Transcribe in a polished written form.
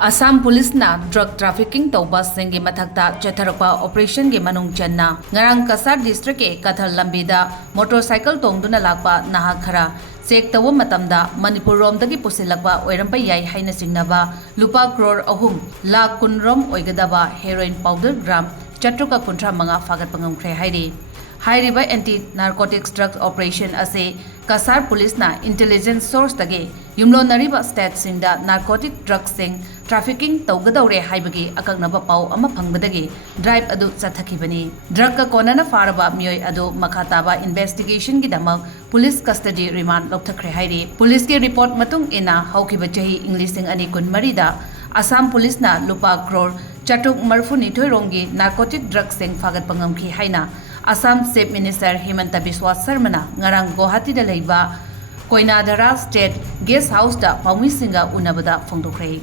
Assam Police na drug trafficking tauba singi mathakta chatharakpa operation ge manung channa ngarang Kasar district e Kathal lambida motorcycle tongduna lakpa naha khara check tawa matamda Manipur romdagi pusinlakpa oirampa yai haina singnaba lupa crore ahum lakh kunrom oigadaba heroin powder gram chatruka kuntra manga fagatpa ngamkhre hairi Hairiba anti-narcotics drug operation ase Kasar Police na intelligence source tage yumlo nariba state singda narcotic drugs sing trafficking tawgadaure haibagi akagnaba pau ama phangbadagi drive adu chathakibani drug ka konana faraba miyoi adu makhataba investigation gi damak police custody remand lokthakre hairi police ke report matung ina haukiba chahi english sing ani kun marida Assam Police na lupa crore chatuk marfuni thoirongi narcotic drugs sing fagat pangamki haina Assam Chief Minister Himanta Biswa Sarmana ngarang Guwahati da leiba Koinadara State Guest House da MAMI singa unabada phongdokre